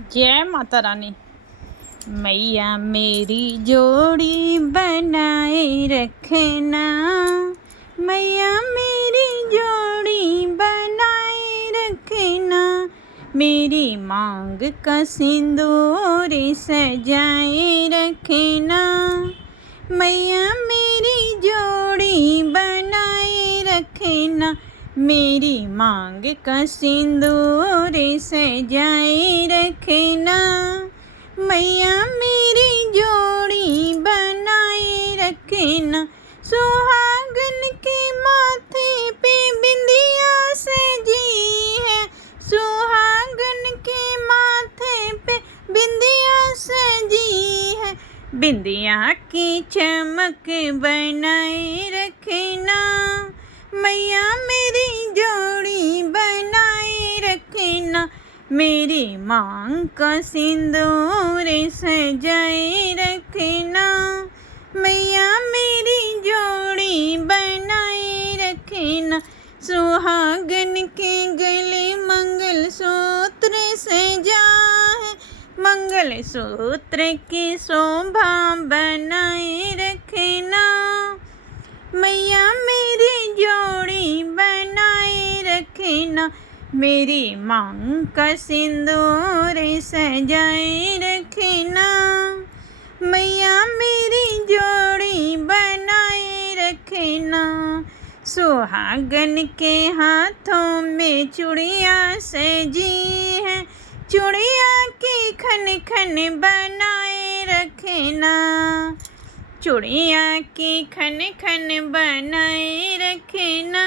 जय माता रानी। मैया मेरी जोड़ी बनाए रखना, मैया मेरी जोड़ी बनाए रखना, मेरी मांग का सिंदूर सजाए रखना, मैया मेरी जोड़ी बनाए रखना, मेरी मांग का सिंदूर सजाए रखना, मैया मेरी जोड़ी बनाए रखना, सुहागन के माथे पे बिंदिया सजी है, सुहागन के माथे पे बिंदिया सजी है, बिंदिया की चमक बनाए रखना, मैया मेरी जोड़ी बनाए रखना, मेरी मांग का सिंदूर सजाए रखना, मैया मेरी जोड़ी बनाए रखना, सुहागन के गले मंगल सूत्र सजा है, मंगल सूत्र की शोभा बनाए रखना, मैया मेरी जोड़ी बनाए रखना, मेरी मांग का सिंदूर सजाए रखना, मैया मेरी जोड़ी बनाए रखना, सुहागन के हाथों में चूड़िया सजी है, चूड़िया की खन खन बनाए रखना, चूड़िया की खन खन बनाए रखना,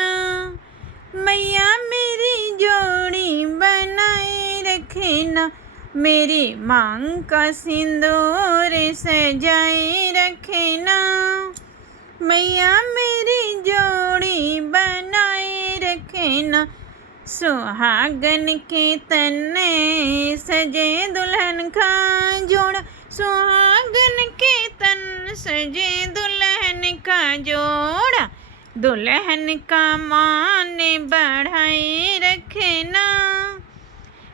मैया मेरी जोड़ी बनाए रखना, मेरी मांग का सिंदूर सजाए रखना, मैया मेरी जोड़ी बनाए रखना, सुहागन के तने सजे दुल्हन का जोड़ा, सुहागन के तन सजे दुल्हन का जोड़ा, दुल्हन का मान बढ़ाए रखना,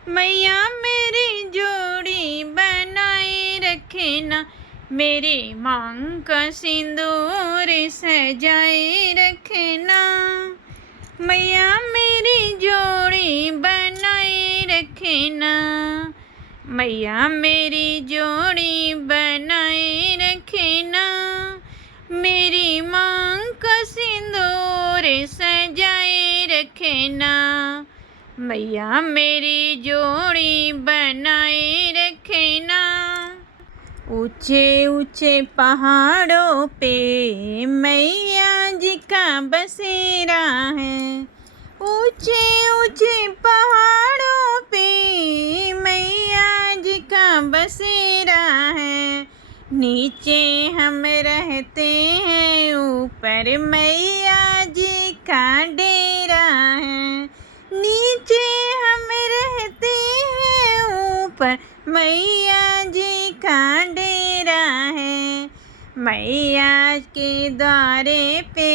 मैया मेरी जोड़ी बनाए रखना, मेरी मांग का सिंदूर सजाए रखना, मैया मेरी जोड़ी बनाए रखना, मैया मेरी जोड़ी बनाए रखना, मेरी मांग का सिंदूर सजाए रखना, मैया मेरी जोड़ी बनाए रखना। ऊंचे ऊंचे पहाड़ों पे मैया जी का बसेरा है, ऊंचे ऊंचे पहाड़ों पे मैया जी का बसेरा है, नीचे हम रहते हैं ऊपर मैया जी का डेरा है, नीचे हम रहते हैं ऊपर मैया जी का डेरा है, मैया के द्वारे पे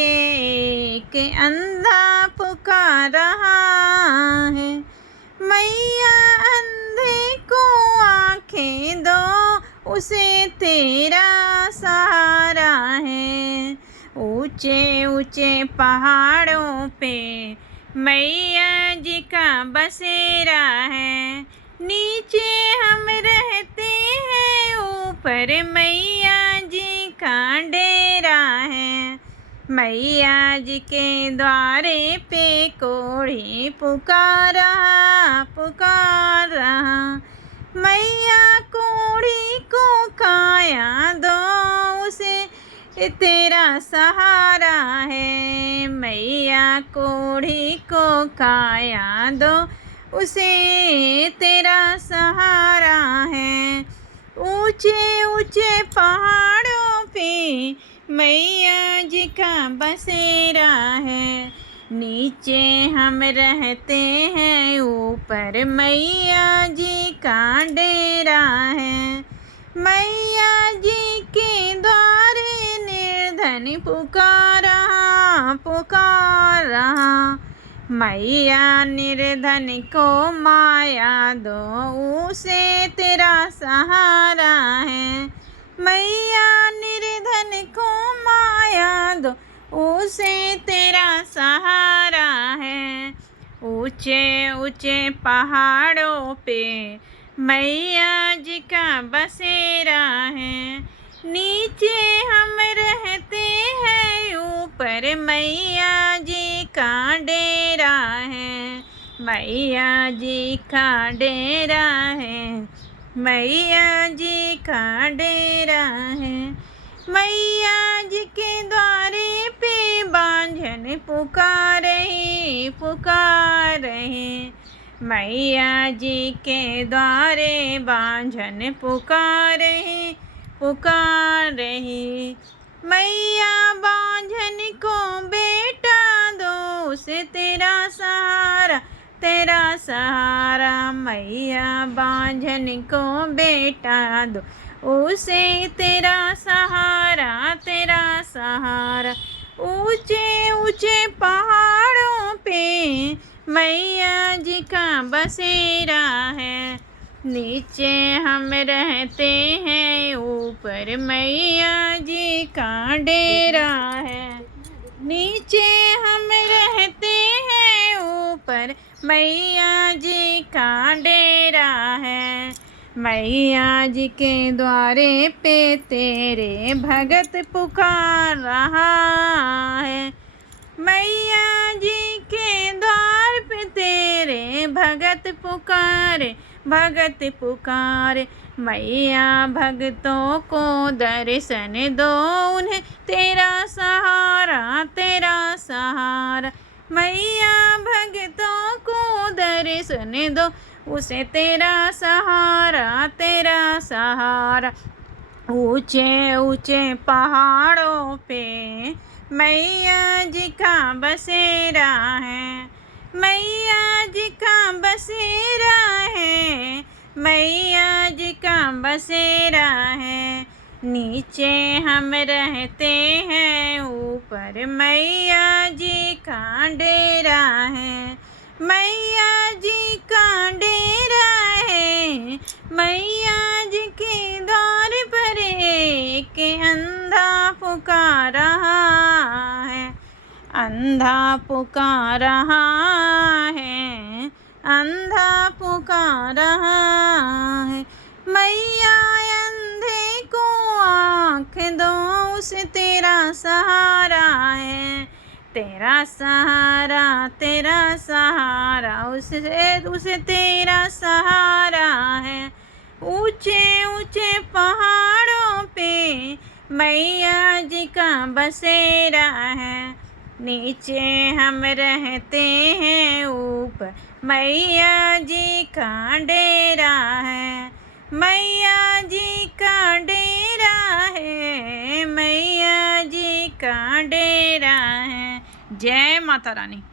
एक अंधा पुकार रहा है, मैया अंधे को आंखें दो उसे तेरा सहारा है, ऊंचे ऊंचे पहाड़ों पे मैया जी का बसेरा है, नीचे हम रहते हैं ऊपर मैया जी का डेरा है, मैया जी के द्वारे पे कोढ़ी पुकार रहा, मैया कोढ़ी को काया दो उसे तेरा सहारा है, मैया कोढ़ी को काया दो उसे तेरा सहारा है, ऊंचे ऊंचे पहाड़ों पे मैया जी का बसेरा है, नीचे हम रहते हैं ऊपर मैया जी का डेरा है, मैया जी के द्वारे निर्धन पुकार रहा, मैया निर्धन को माया दो उसे सहारा है। मैया निर्धन को माया दो, उसे तेरा सहारा है। ऊंचे ऊंचे पहाड़ों पे मैया जी का बसेरा है। नीचे हम रहते हैं, ऊपर मैया जी का डेरा है। मैया जी का डेरा है, मैया जी का डेरा है। मैया जी के द्वारे पे बांझन पुकार रहे। मैया जी के द्वारे बांझन पुकार रहे। मैया बांझन को बेटा दो, उसे तेरा सहारा। मैया बांझन को बेटा दो, उसे तेरा सहारा। ऊंचे ऊंचे पहाड़ों पे मैया जी का बसेरा है। नीचे हम रहते हैं, ऊपर मैया जी का डेरा है। नीचे हम रहते हैं, ऊपर मैया जी का डेरा है। मैया जी के द्वारे पे तेरे भगत पुकार रहा है। मैया जी के द्वार पे तेरे भगत पुकारे। मैया भगतों को दर्शन दो, उन्हें तेरा सहारा। मैया भगतों को दर्शन दो, उसे तेरा सहारा। ऊंचे ऊंचे पहाड़ों पे मैया जी का बसेरा है। मैया जी का बसेरा है, मैया जी का बसेरा है। नीचे हम रहते हैं, ऊपर मैया जी का डेरा है। मैया जी का डेरा है, मैया जी के द्वार पर एक अंधा पुकार रहा है। अंधा पुकार रहा है, अंधा पुकार रहा है। मैया अंधे को आँख दो, उसे तेरा सहारा है। तेरा सहारा, उसे तेरा सहारा है। ऊंचे ऊंचे पहाड़ों पे मैया जी का बसेरा है। नीचे हम रहते हैं, ऊपर मैया जी का डेरा है। मैया जी का डेरा है, मैया जी का डेरा है। जय माता रानी।